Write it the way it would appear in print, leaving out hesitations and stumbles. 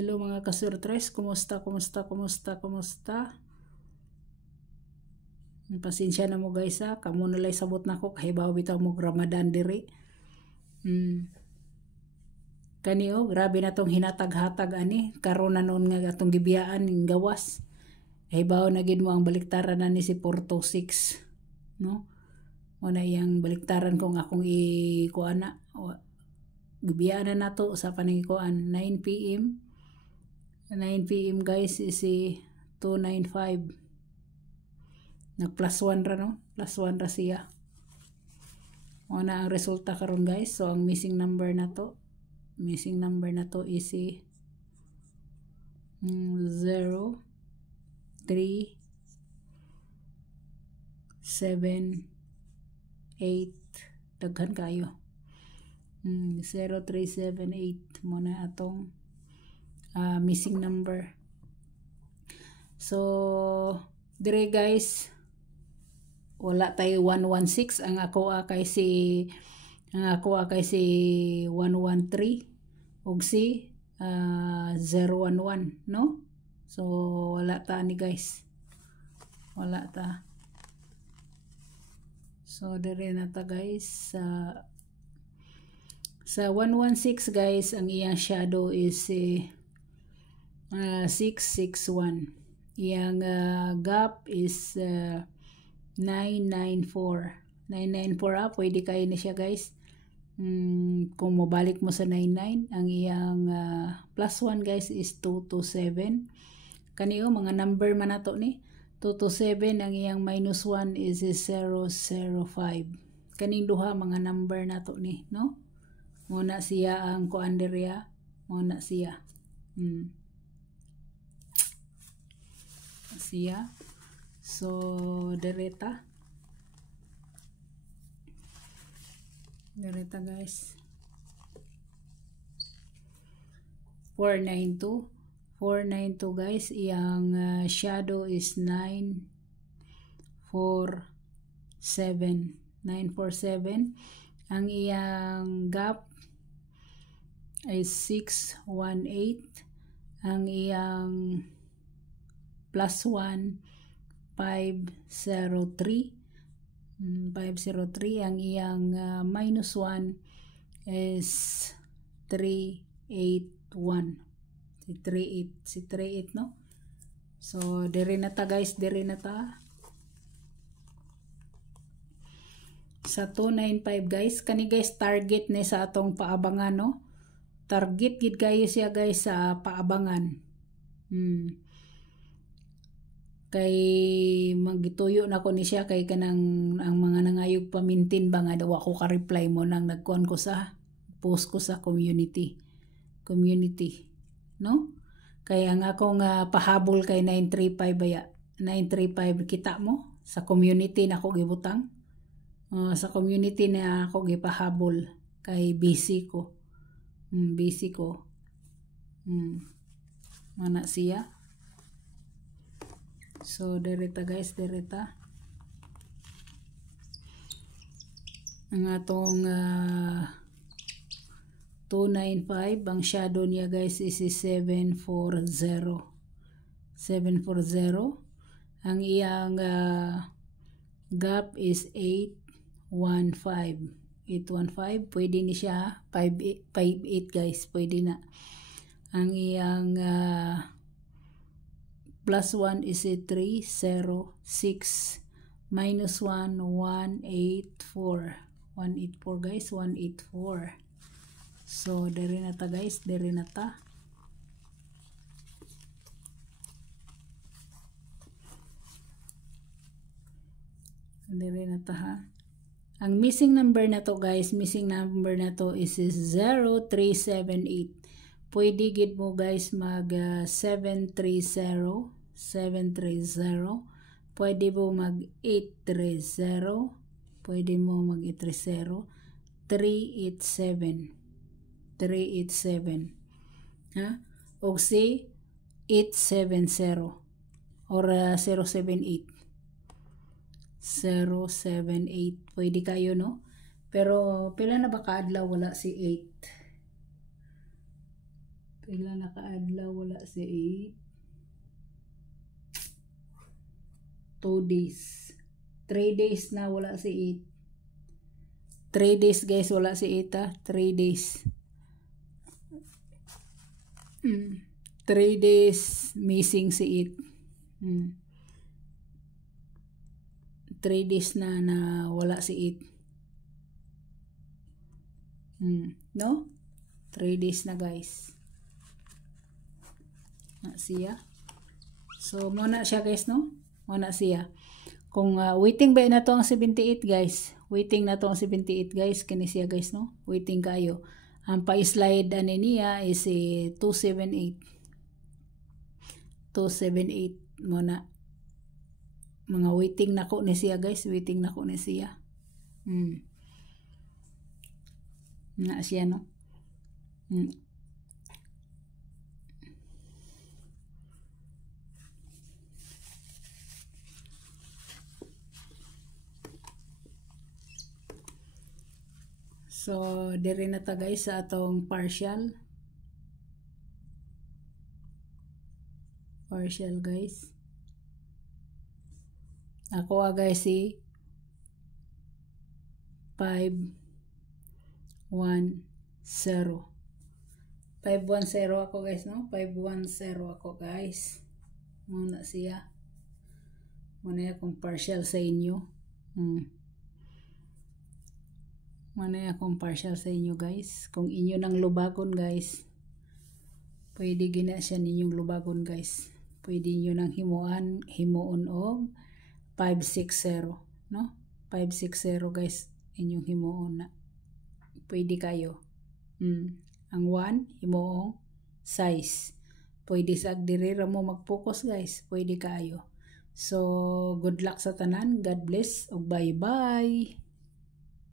Hello mga kasurtres, kumusta? Pasensya na mo guys ha, kamo nalay sabot nako kay bawo bitaw mo Ramadan diri. Kaniyo, grabe na tong hinatag-hatag ani, karon na noon nga atong gibiyaan ning gawas. Kay bawo na gid mo ang baliktaran na ni si Porto 6, no? Una yang baliktaran kung akong ikuana. Gibiyaan na nato sa paningikuan 9 PM. 9 PM guys is 295. Nag plus 1 ra no? Plus 1 ra siya. Una ang resulta karon guys. So ang missing number na to is 0 3 7 8. Daghan kayo. 0378 muna atong missing number. So dire guys wala tayo 116 ang ako kay si 113 ug si 011 no. So wala ta ni guys, wala ta. So dire na ta guys sa 116 guys ang iyang shadow is 661. Iyang gap is 994. 994 pwede kayo na siya guys. Kung mabalik mo sa 99, ang iyang plus 1 guys is 227. Kaniyo mga number man nato ni 227, ang iyang minus 1 is 005. Kaning duha mga number nato ni no. Muna siya ang kuanderia, muna siya. Siya. So dereta guys. 492 guys, iyang shadow is 947. Ang iyang gap is 618. Ang iyang plus 1 503. Ang iyang minus 1 is 381. Si 38 no. So dire na ta guys, dire na ta sa 295 guys. Kani guys target ni sa atong paabangan no. Target gid kayo siya guys sa paabangan. Kay magituyo na ko ni siya kay kanang ang mga nangayog pamintin ba nga daw ako ka-reply mo nang nagkuan ko sa post ko sa community no. Kay ang akong pahabol kay 935 baya 935 kita mo sa community na ako gibutang. Sa community na ako gipahabol kay busy ko. Mana siya. So dereta guys, dereta ang atong 295, ang shadow niya guys is 740. Ang iyang gap is 815. Pwede ni siya 58 guys, pwede na. Ang iyang plus 1 is 306. Minus 1 184 guys, 184. So dere na ta guys, dere na ta. Dere na ta ha. Ang missing number na to guys, is 0378. Pwede gid mo guys mag 730. Pwede mo mag 830. Pwede mo mag 830. 387. Ha? O si 870 or 078. 078. Pwede kayo no? Pero pila na ba kaadlaw wala si 8? Kailan nakaadlaw wala si 8. 2 days. 3 days na wala si 8. 3 days guys wala si 8 ha. 3 days. 3 days missing si 8. 3 days na wala si 8. No? 3 days na guys. Na siya. So muna siya guys no? Muna siya. Kung waiting ba na to ang 78 guys. Waiting na to ang 78 guys. Kini siya guys no? Waiting kayo. Ang pa-slide ani niya is 278. 278 muna. Mga waiting na ko ni siya guys. Waiting na ko ni siya. Na siya no? So, diri na ta guys sa atong partial. Partial guys. Ako guys si 510. 510 ako guys no? 510 ako guys. Muna siya. Muna akong partial sa inyo. Muna akong partial sa inyo guys. Kung inyo nang lubagon guys, pwede gina siya ninyong lubagon guys. Pwede nyo nang himuon o 560 no? 560 guys inyong himuon na. Pwede kayo. Ang 1 himuong size. Pwede sa agdirira mo mag-focus guys. Pwede kayo. So good luck sa tanan. God bless. Bye bye.